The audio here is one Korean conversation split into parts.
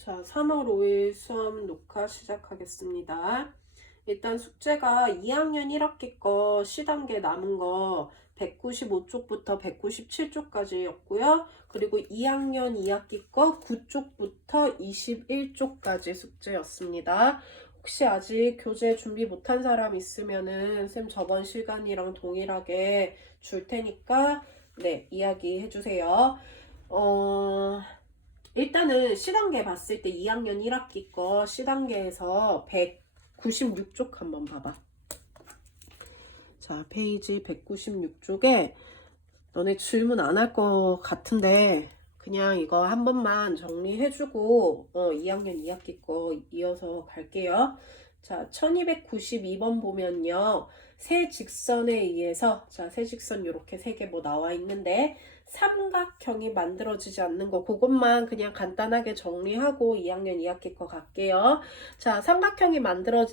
자, 3월 5일 수업 녹화 시작하겠습니다. 일단 숙제가 2학년 1학기 거 C단계 남은 거 195쪽부터 197쪽까지였고요. 그리고 2학년 2학기 거 9쪽부터 21쪽까지 숙제였습니다. 혹시 아직 교재 준비 못한 사람 있으면은 쌤 저번 시간이랑 동일하게 줄 테니까 네, 이야기해 주세요. 일단은 C단계 봤을 때 2학년 1학기 거 C단계에서 196쪽 한번 봐봐. 자, 페이지 196쪽에 너네 질문 안 할 거 같은데 그냥 이거 한 번만 정리해주고 2학년 2학기 거 이어서 갈게요. 자, 1292번 보면요. 세 직선에 의해서 세 직선 이렇게 세 개 뭐 나와 있는데 삼각형이 만들어지지 않는 거 그것만 그냥 간단하게 정리하고 2학년 2학기 거 갈게요. 자,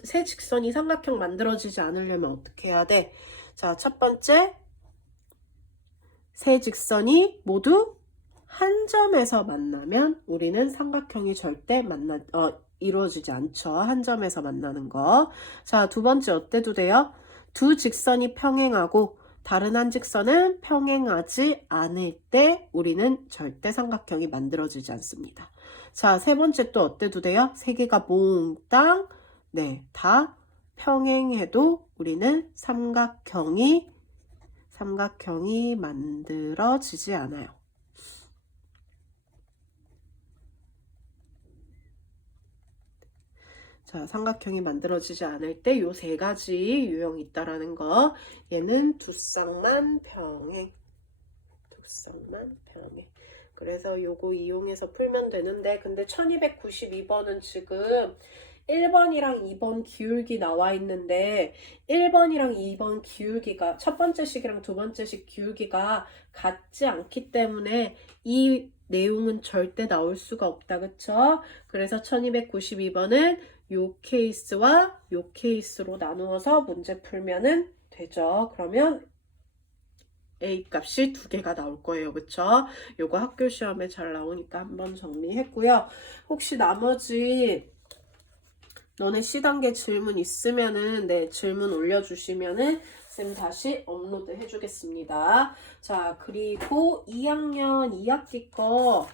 세 직선이 삼각형 만들어지지 않으려면 어떻게 해야 돼? 자, 첫 번째 세 직선이 모두 한 점에서 만나면 우리는 삼각형이 절대 이루어지지 않죠. 한 점에서 만나는 거. 자, 두 번째 어때도 돼요? 두 직선이 평행하고 다른 한 직선은 평행하지 않을 때 우리는 절대 삼각형이 만들어지지 않습니다. 자, 세 번째 또 어때도 돼요? 세 개가 몽땅 다 평행해도 우리는 삼각형이 만들어지지 않아요. 자, 삼각형이 만들어지지 않을 때 요 세 가지 유형이 있다라는 거. 얘는 두 쌍만 평행. 그래서 요거 이용해서 풀면 되는데 근데 1292번은 지금 1번이랑 2번 기울기 나와 있는데 1번이랑 2번 기울기가 첫 번째 식이랑 두 번째 식 기울기가 같지 않기 때문에 이 내용은 절대 나올 수가 없다. 그쵸? 그래서 1292번은 요 케이스와 요 케이스로 나누어서 문제 풀면은 되죠. 그러면 A 값이 두 개가 나올 거예요. 그쵸? 요거 학교 시험에 잘 나오니까 한번 정리했고요. 혹시 나머지 너네 C단계 질문 있으면은 질문 올려주시면은 쌤 다시 업로드 해주겠습니다. 자, 그리고 2학년 2학기 거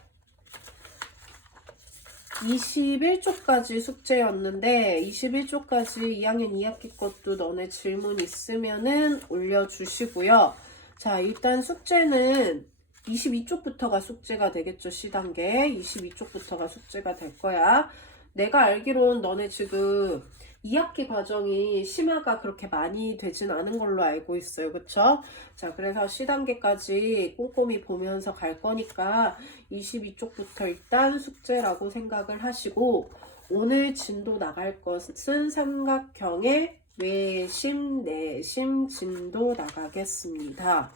21쪽까지 숙제였는데 21쪽까지 2학년 2학기 것도 너네 질문 있으면은 올려주시고요. 자, 일단 숙제는 22쪽부터가 숙제가 되겠죠. C단계 22쪽부터가 숙제가 될 거야. 내가 알기론 너네 지금 2학기 과정이 심화가 그렇게 많이 되진 않은 걸로 알고 있어요. 그쵸? 자, 그래서 C단계까지 꼼꼼히 보면서 갈 거니까 22쪽부터 일단 숙제라고 생각을 하시고 오늘 진도 나갈 것은 삼각형의 외심, 내심 진도 나가겠습니다.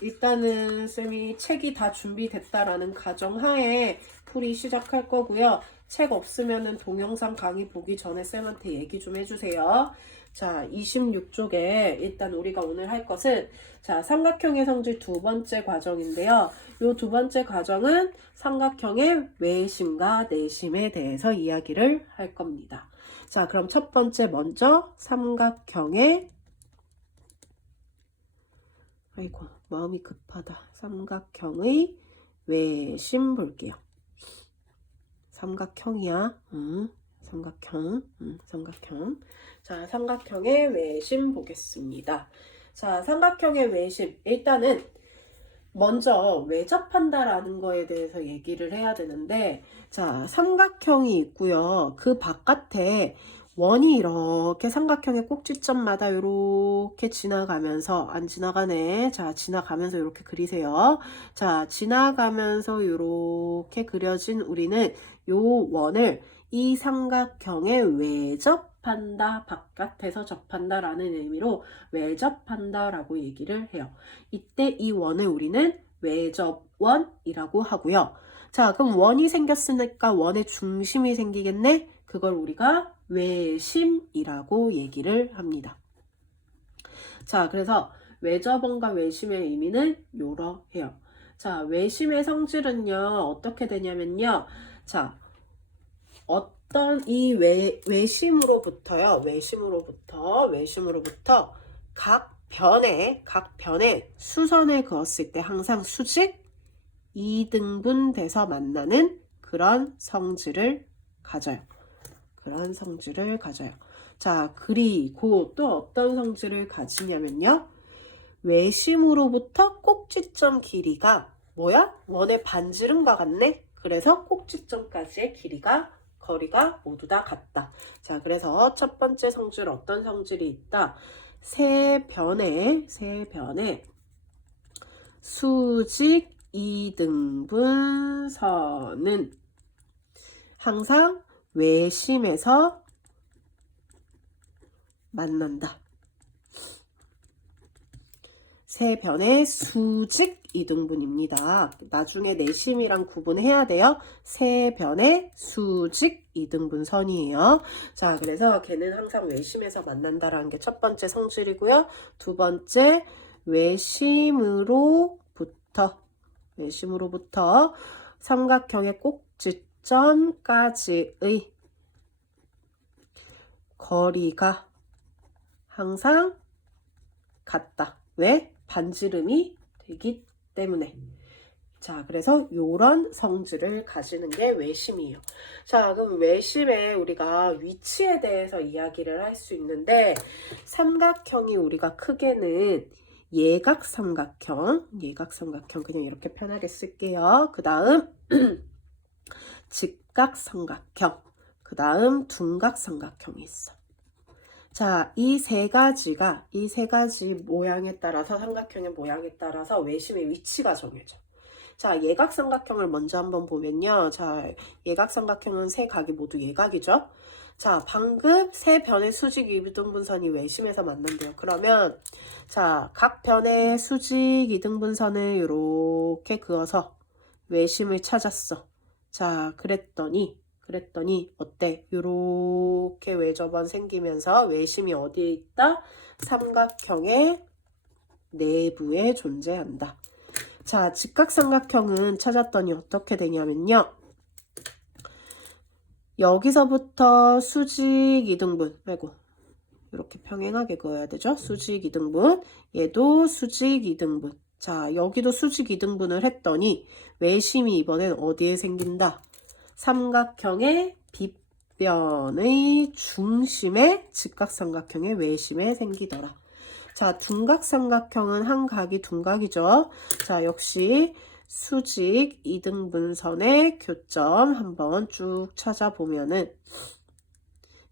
일단은 쌤이 책이 다 준비됐다라는 가정하에 풀이 시작할 거고요. 책 없으면은 동영상 강의 보기 전에 쌤한테 얘기 좀 해주세요. 자, 26쪽에 일단 우리가 오늘 할 것은 삼각형의 성질 두 번째 과정인데요. 이 두 번째 과정은 삼각형의 외심과 내심에 대해서 이야기를 할 겁니다. 자, 그럼 첫 번째 먼저 삼각형의 마음이 급하다. 삼각형의 외심 볼게요. 삼각형이야. 삼각형. 자, 삼각형의 외심 보겠습니다. 자, 삼각형의 외심. 일단은 먼저 왜 접한다라는 거에 대해서 얘기를 해야 되는데 자, 삼각형이 있고요. 그 바깥에 원이 이렇게 삼각형의 꼭지점마다 이렇게 지나가면서 안 지나가네. 자, 지나가면서 이렇게 그리세요. 자, 지나가면서 이렇게 그려진 우리는 요 원을 이 삼각형에 외접한다, 바깥에서 접한다라는 의미로 외접한다라고 얘기를 해요. 이때 이 원을 우리는 외접원이라고 하고요. 자, 그럼 원이 생겼으니까 원의 중심이 생기겠네? 그걸 우리가 외심이라고 얘기를 합니다. 자, 그래서 외접원과 외심의 의미는 요러해요. 자, 외심의 성질은요, 어떻게 되냐면요. 자, 어떤 이 외심으로부터요, 외심으로부터 각 변에 수선을 그었을 때 항상 수직 2등분 돼서 만나는 그런 성질을 가져요. 자, 그리고 또 어떤 성질을 가지냐면요. 외심으로부터 꼭지점 길이가 뭐야? 원의 반지름과 같네? 그래서 꼭지점까지의 거리가 모두 다 같다. 자, 그래서 첫 번째 성질 어떤 성질이 있다? 세 변의 수직 2등분선은 항상 외심에서 만난다. 세 변의 수직 2등분입니다. 나중에 내심이랑 구분해야 돼요. 세 변의 수직 2등분선이에요. 자, 그래서 걔는 항상 외심에서 만난다라는 게 첫 번째 성질이고요. 두 번째, 외심으로부터 삼각형의 꼭지점까지의 거리가 항상 같다. 왜? 반지름이 되기 때문에. 자, 그래서 요런 성질을 가지는 게 외심이에요. 자, 그럼 외심에 우리가 위치에 대해서 이야기를 할 수 있는데, 삼각형이 우리가 크게는 예각삼각형 그냥 이렇게 편하게 쓸게요. 그 다음 직각삼각형, 그 다음 둔각삼각형이 있어. 자, 이 세 가지 모양에 따라서, 삼각형의 모양에 따라서 외심의 위치가 정해져. 자, 예각삼각형을 먼저 한번 보면요. 자, 예각삼각형은 세 각이 모두 예각이죠. 자, 방금 세 변의 수직 2등분선이 외심에서 만난대요. 그러면 자, 각 변의 수직 2등분선을 이렇게 그어서 외심을 찾았어. 자, 그랬더니 어때? 요렇게 외접원 생기면서 외심이 어디에 있다? 삼각형의 내부에 존재한다. 자, 직각삼각형은 찾았더니 어떻게 되냐면요. 여기서부터 수직 2등분, 이렇게 평행하게 그어야 되죠? 수직 2등분, 얘도 수직 2등분. 자, 여기도 수직 2등분을 했더니 외심이 이번엔 어디에 생긴다? 삼각형의 빗변의 중심에 직각삼각형의 외심에 생기더라. 자, 둔각삼각형은 한 각이 둔각이죠. 자, 역시 수직 2등분선의 교점 한번 쭉 찾아보면은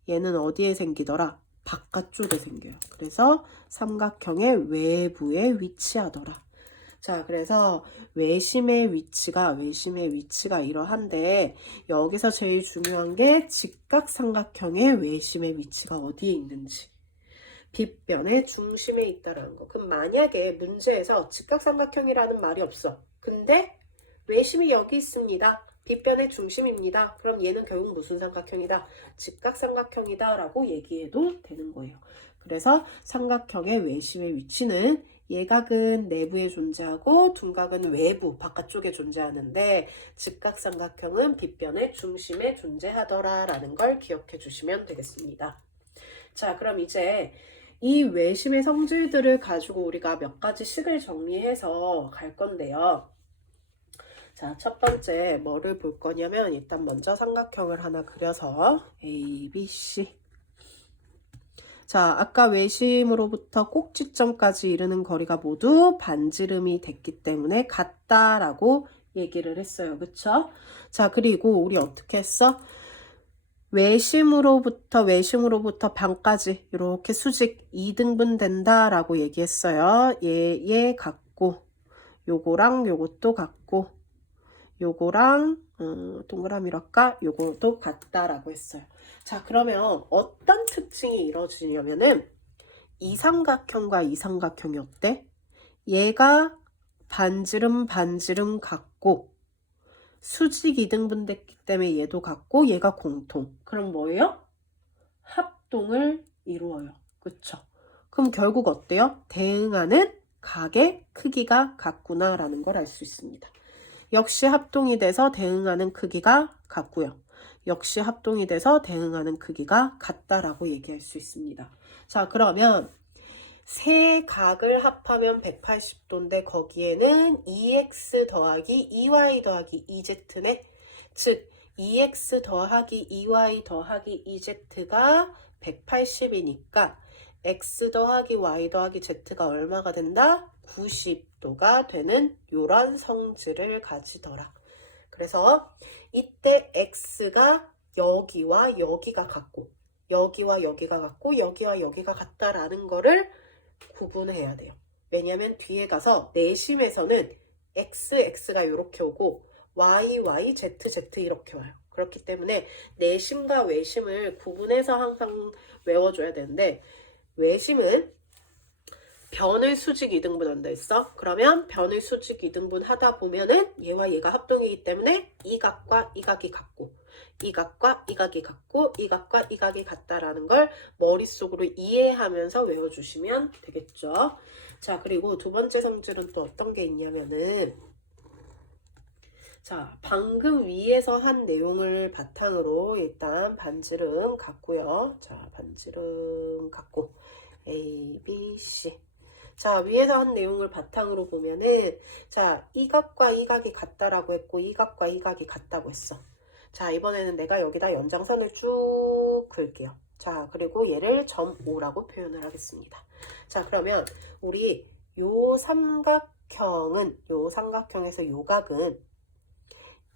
얘는 어디에 생기더라? 바깥쪽에 생겨요. 그래서 삼각형의 외부에 위치하더라. 자, 그래서 외심의 위치가 이러한데 여기서 제일 중요한 게 직각삼각형의 외심의 위치가 어디에 있는지. 빗변의 중심에 있다라는 거. 그럼 만약에 문제에서 직각삼각형이라는 말이 없어. 근데 외심이 여기 있습니다. 빗변의 중심입니다. 그럼 얘는 결국 무슨 삼각형이다? 직각삼각형이다 라고 얘기해도 되는 거예요. 그래서 삼각형의 외심의 위치는 예각은 내부에 존재하고 둔각은 외부, 바깥쪽에 존재하는데 직각삼각형은 빗변의 중심에 존재하더라 라는 걸 기억해 주시면 되겠습니다. 자, 그럼 이제 이 외심의 성질들을 가지고 우리가 몇 가지 식을 정리해서 갈 건데요. 자, 첫 번째 뭐를 볼 거냐면 일단 먼저 삼각형을 하나 그려서 A, B, C. 자, 아까 외심으로부터 꼭지점까지 이르는 거리가 모두 반지름이 됐기 때문에 같다라고 얘기를 했어요. 그쵸? 자, 그리고 우리 어떻게 했어? 외심으로부터 반까지 이렇게 수직 2등분 된다라고 얘기했어요. 얘 같고 요거랑 요것도 같고 요거랑 동그라미로 할까? 요것도 같다라고 했어요. 자, 그러면 어떤 특징이 이루어지냐면은 이 삼각형과 이 삼각형이 어때? 얘가 반지름 같고 수직 2등분 됐기 때문에 얘도 같고 얘가 공통. 그럼 뭐예요? 합동을 이루어요. 그쵸? 그럼 결국 어때요? 대응하는 각의 크기가 같구나라는 걸 알 수 있습니다. 역시 합동이 돼서 대응하는 크기가 같고요. 역시 합동이 돼서 대응하는 크기가 같다라고 얘기할 수 있습니다. 자, 그러면 세 각을 합하면 180도인데 거기에는 2x 더하기 2y 더하기 2z네. 즉 2x 더하기 2y 더하기 2z가 180이니까 x 더하기 y 더하기 z가 얼마가 된다? 90도가 되는 요런 성질을 가지더라. 그래서 이때 x가 여기와 여기가 같고 여기와 여기가 같고 여기와 여기가 같다라는 거를 구분해야 돼요. 왜냐하면 뒤에 가서 내심에서는 x가 이렇게 오고 y, z 이렇게 와요. 그렇기 때문에 내심과 외심을 구분해서 항상 외워줘야 되는데 외심은 변의 수직 2등분 한다 했어. 그러면 변의 수직 2등분 하다 보면은 얘와 얘가 합동이기 때문에 이 각과 이 각이 같고 이 각과 이 각이 같고 이 각과 이 각이 같다라는 걸 머릿속으로 이해하면서 외워주시면 되겠죠. 자, 그리고 두 번째 성질은 또 어떤 게 있냐면은 자, 방금 위에서 한 내용을 바탕으로 일단 반지름 갖고요. 자, 반지름 갖고 A, B, C. 자, 위에서 한 내용을 바탕으로 보면은 자, 이 각과 이 각이 같다라고 했고 이 각과 이 각이 같다고 했어. 자, 이번에는 내가 여기다 연장선을 쭉 그을게요. 자, 그리고 얘를 점 5라고 표현을 하겠습니다. 자, 그러면 우리 요 삼각형에서 요 각은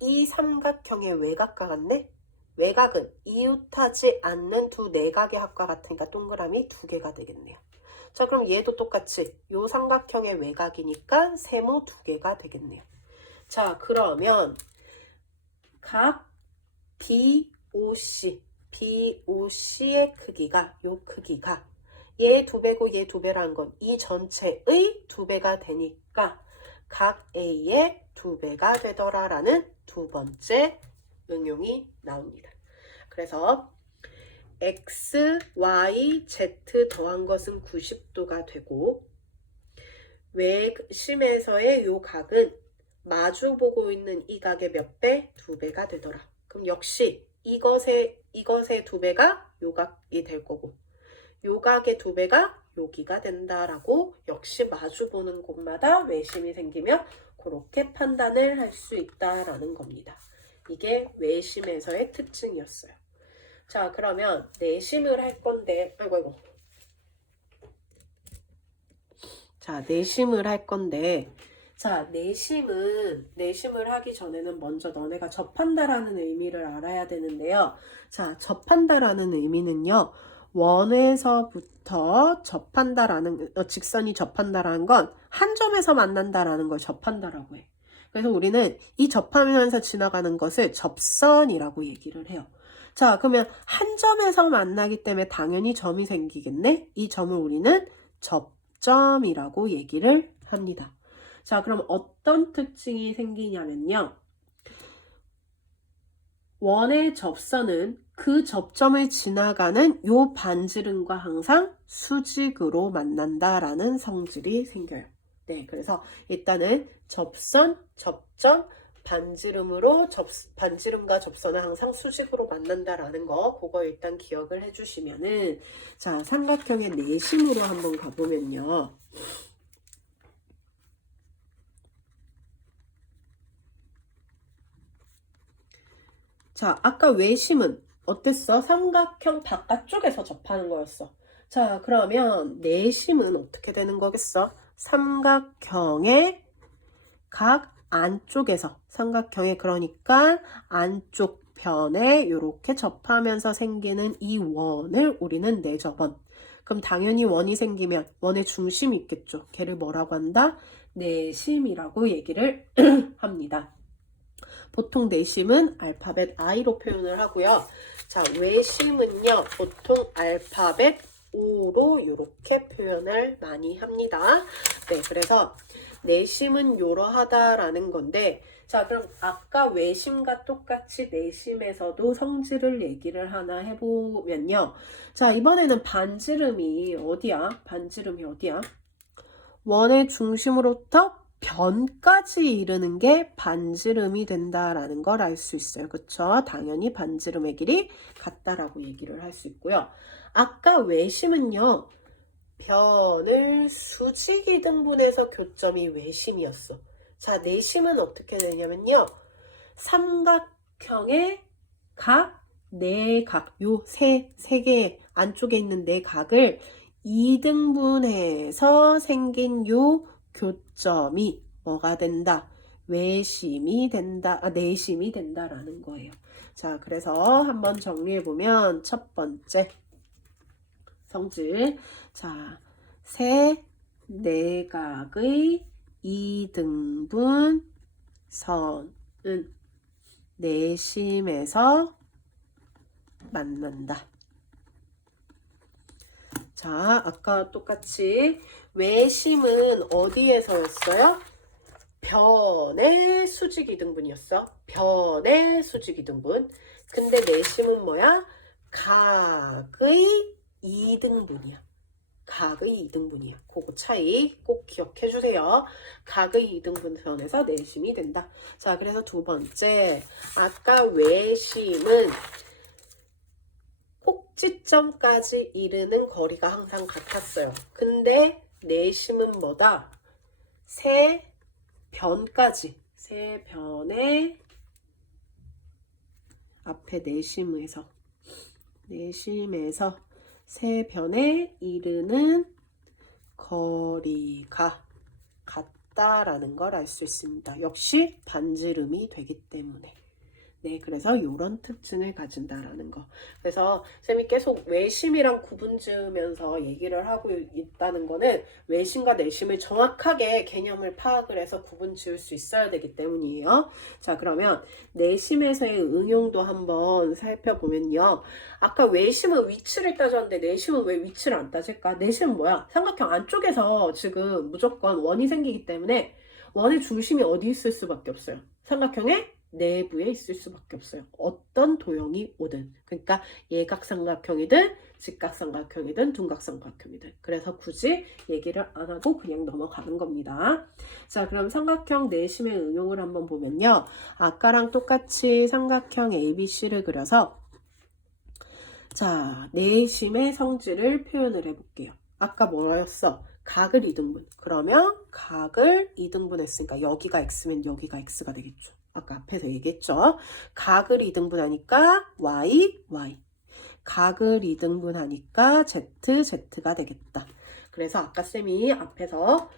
이 삼각형의 외곽과 같네? 외곽은 이웃하지 않는 두 내각의 합과 같으니까 동그라미 2개가 되겠네요. 자, 그럼 얘도 똑같이 요 삼각형의 외곽이니까 세모 2개가 되겠네요. 자, 그러면 각 BOC의 크기가 요 크기가 얘 2배고 얘 2배라는 건 이 전체의 2배가 되니까 각 A의 2배가 되더라라는 두 번째 응용이 나옵니다. 그래서 X, Y, Z 더한 것은 90도가 되고 외심에서의 요 각은 마주보고 있는 이 각의 몇 배? 2배가 되더라. 그럼 역시 이것의 2배가 요 각이 될 거고 요 각의 2배가 여기가 된다라고 역시 마주보는 곳마다 외심이 생기면 그렇게 판단을 할 수 있다라는 겁니다. 이게 외심에서의 특징이었어요. 자, 그러면 내심을 할 건데 자, 내심을 할 건데 자, 내심을 하기 전에는 먼저 너네가 접한다라는 의미를 알아야 되는데요. 자, 접한다라는 의미는요. 원에서부터 접한다라는 직선이 접한다라는 건 한 점에서 만난다라는 걸 접한다라고 해. 그래서 우리는 이 접하면서 지나가는 것을 접선이라고 얘기를 해요. 자, 그러면 한 점에서 만나기 때문에 당연히 점이 생기겠네? 이 점을 우리는 접점이라고 얘기를 합니다. 자, 그럼 어떤 특징이 생기냐면요. 원의 접선은 그 접점을 지나가는 요 반지름과 항상 수직으로 만난다라는 성질이 생겨요. 네, 그래서 일단은 접선, 접점, 반지름과 접선은 항상 수직으로 만난다라는 거, 그거 일단 기억을 해주시면은, 자, 삼각형의 내심으로 한번 가보면요. 자, 아까 외심은 어땠어? 삼각형 바깥쪽에서 접하는 거였어. 자, 그러면 내심은 어떻게 되는 거겠어? 삼각형의 각 안쪽에서 삼각형의 그러니까 안쪽 편에 이렇게 접하면서 생기는 이 원을 우리는 내접원. 그럼 당연히 원이 생기면 원의 중심이 있겠죠. 걔를 뭐라고 한다? 내심이라고 얘기를 합니다. 보통 내심은 알파벳 I로 표현을 하고요. 자, 외심은요. 보통 알파벳 O로 이렇게 표현을 많이 합니다. 네, 그래서 내심은 요러하다라는 건데 자, 그럼 아까 외심과 똑같이 내심에서도 성질을 얘기를 하나 해보면요. 자, 이번에는 반지름이 어디야? 반지름이 어디야? 원의 중심으로부터 변까지 이르는 게 반지름이 된다라는 걸 알 수 있어요. 그쵸? 당연히 반지름의 길이 같다라고 얘기를 할 수 있고요. 아까 외심은요. 변을 수직이 등분해서 교점이 외심이었어. 자, 내심은 어떻게 되냐면요. 삼각형의 각, 네 각, 요 세 개의 안쪽에 있는 네 각을 2등분해서 생긴 요 교점이 뭐가 된다? 외심이 된다, 내심이 된다라는 거예요. 자, 그래서 한번 정리해보면 첫 번째 성질. 자, 세 내각의 2등분 선은 내심에서 만난다. 자, 아까 똑같이 외심은 어디에서였어요? 변의 수직 이등분이었어. 변의 수직 이등분. 근데 내심은 뭐야? 각의 2등분이야. 각의 2등분이야. 그거 차이 꼭 기억해 주세요. 각의 2등분선에서 내심이 된다. 자, 그래서 두 번째. 아까 외심은 꼭지점까지 이르는 거리가 항상 같았어요. 근데 내심은 뭐다? 세 변까지. 세 변의 앞에 내심에서 세 변에 이르는 거리가 같다라는 걸 알 수 있습니다. 역시 반지름이 되기 때문에. 네, 그래서 이런 특징을 가진다라는 거. 그래서 쌤이 계속 외심이랑 구분 지으면서 얘기를 하고 있다는 거는 외심과 내심을 정확하게 개념을 파악을 해서 구분 지을 수 있어야 되기 때문이에요. 자, 그러면 내심에서의 응용도 한번 살펴보면요. 아까 외심은 위치를 따졌는데 내심은 왜 위치를 안 따질까? 내심은 뭐야? 삼각형 안쪽에서 지금 무조건 원이 생기기 때문에 원의 중심이 어디 있을 수밖에 없어요. 삼각형의 내부에 있을 수밖에 없어요. 어떤 도형이 오든. 그러니까 예각삼각형이든 직각삼각형이든 둔각삼각형이든. 그래서 굳이 얘기를 안 하고 그냥 넘어가는 겁니다. 자, 그럼 삼각형 내심의 응용을 한번 보면요. 아까랑 똑같이 삼각형 ABC를 그려서 자, 내심의 성질을 표현을 해볼게요. 아까 뭐였어? 각을 2등분. 그러면 각을 2등분 했으니까 여기가 x면 여기가 x가 되겠죠. 아까 앞에서 얘기했죠. 각을 2등분하니까 y, y. 각을 2등분하니까 z, z가 되겠다. 그래서 아까 쌤이 앞에서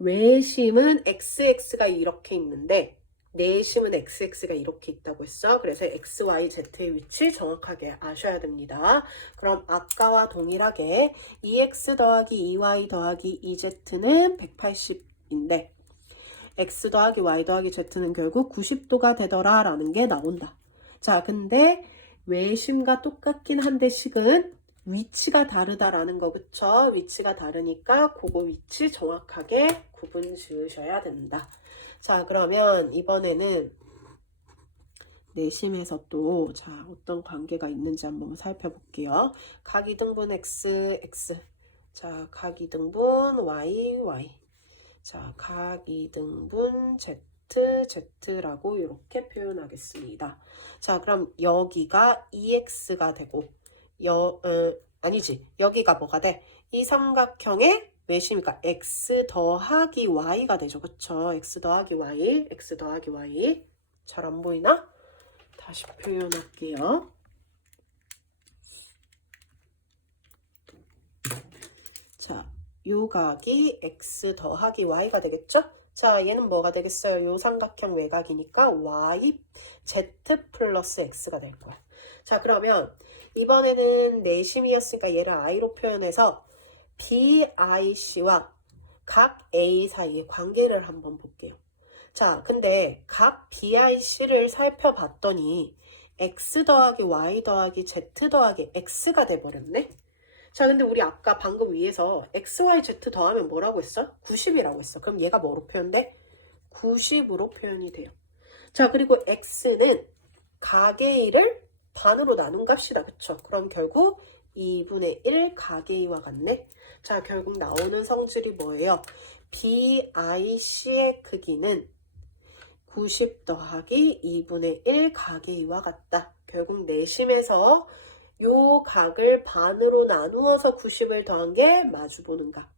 외심은 xx가 이렇게 있는데 내심은 xx가 이렇게 있다고 했어. 그래서 x, y, z의 위치 정확하게 아셔야 됩니다. 그럼 아까와 동일하게 2x 더하기 2y 더하기 2z는 180인데 x 더하기 y 더하기 z는 결국 90도가 되더라 라는 게 나온다. 자, 근데 외심과 똑같긴 한데 식은 위치가 다르다라는 거, 그쵸? 위치가 다르니까 그거 위치 정확하게 구분 지으셔야 된다. 자, 그러면 이번에는 내심에서 또 자, 어떤 관계가 있는지 한번 살펴볼게요. 각 2등분 x, x. 자, 각 2등분 y, y. 자, 각 2등분 z, z라고 이렇게 표현하겠습니다. 자, 그럼 여기가 2x가 되고 아니지. 여기가 뭐가 돼? 이 삼각형의 외심이니까 x 더하기 y가 되죠. 그쵸? x 더하기 y, x 더하기 y. 잘 안 보이나? 다시 표현할게요. 자, 요 각이 x 더하기 y가 되겠죠? 자, 얘는 뭐가 되겠어요? 요 삼각형 외곽이니까 y, z 플러스 x가 될 거야. 자, 그러면 이번에는 내심이었으니까 얘를 i로 표현해서 BIC와 각 A 사이의 관계를 한번 볼게요. 자, 근데 각 BIC를 살펴봤더니 x 더하기 y 더하기 z 더하기 x가 돼버렸네? 자, 근데 우리 아까 방금 위에서 x, y, z 더하면 뭐라고 했어? 90이라고 했어. 그럼 얘가 뭐로 표현돼? 90으로 표현이 돼요. 자, 그리고 x는 각의 1을 반으로 나눈 값이다. 그쵸? 그럼 결국 2분의 1 각의 2와 같네. 자, 결국 나오는 성질이 뭐예요? BIC의 크기는 90 더하기 2분의 1 각의 이와 같다. 결국 내심에서 요 각을 반으로 나누어서 90을 더한 게 마주보는 각.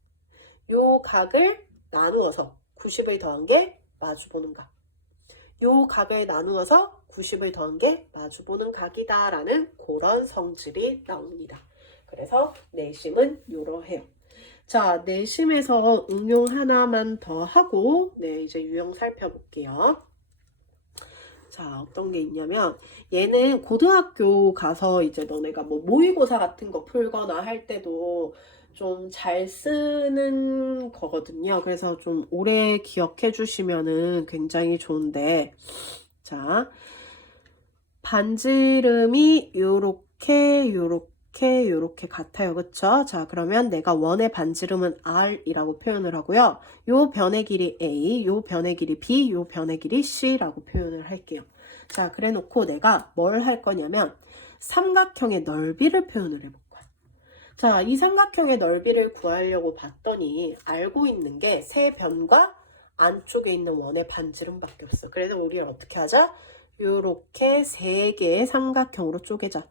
요 각을 나누어서 90을 더한 게 마주보는 각. 요 각을 나누어서 90을 더한 게 마주보는 각이다 라는 그런 성질이 나옵니다. 그래서 내심은 요러해요. 자, 내심에서 응용 하나만 더 하고 이제 유형 살펴볼게요. 자, 어떤 게 있냐면 얘는 고등학교 가서 이제 너네가 뭐 모의고사 같은 거 풀거나 할 때도 좀 잘 쓰는 거거든요. 그래서 좀 오래 기억해 주시면은 굉장히 좋은데, 자, 반지름이 요렇게 같아요. 그쵸? 자, 그러면 내가 원의 반지름은 R이라고 표현을 하고요. 요 변의 길이 A, 요 변의 길이 B, 요 변의 길이 C라고 표현을 할게요. 자, 그래 놓고 내가 뭘 할 거냐면 삼각형의 넓이를 표현을 해볼 거야. 자, 이 삼각형의 넓이를 구하려고 봤더니 알고 있는 게 세 변과 안쪽에 있는 원의 반지름밖에 없어. 그래서 우리는 어떻게 하자? 요렇게 세 개의 삼각형으로 쪼개자.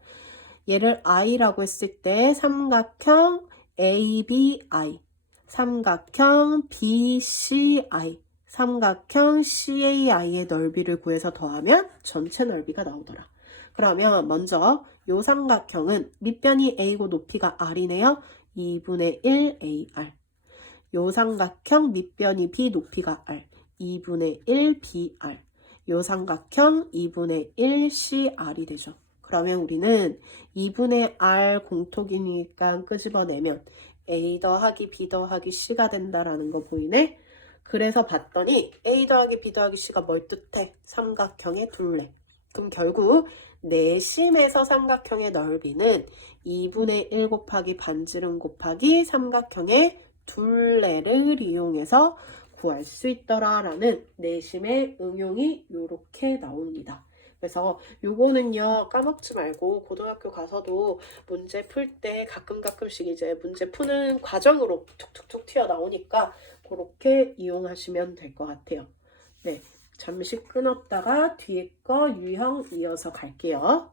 얘를 I라고 했을 때 삼각형 ABI, 삼각형 BCI, 삼각형 CAI의 넓이를 구해서 더하면 전체 넓이가 나오더라. 그러면 먼저 요 삼각형은 밑변이 A고 높이가 R이네요. 2분의 1 AR. 요 삼각형 밑변이 B, 높이가 R. 2분의 1 BR. 요 삼각형 2분의 1 CR이 되죠. 그러면 우리는 2분의 R 공톡이니까 끄집어내면 A 더하기 B 더하기 C가 된다라는 거 보이네? 그래서 봤더니 A 더하기 B 더하기 C가 뭘 뜻해? 삼각형의 둘레. 그럼 결국 내심에서 삼각형의 넓이는 2분의 1 곱하기 반지름 곱하기 삼각형의 둘레를 이용해서 구할 수 있더라라는 내심의 응용이 이렇게 나옵니다. 그래서 요거는요 까먹지 말고 고등학교 가서도 문제 풀 때 가끔씩 이제 문제 푸는 과정으로 툭툭툭 튀어나오니까 그렇게 이용하시면 될 것 같아요. 네, 잠시 끊었다가 뒤에 거 유형 이어서 갈게요.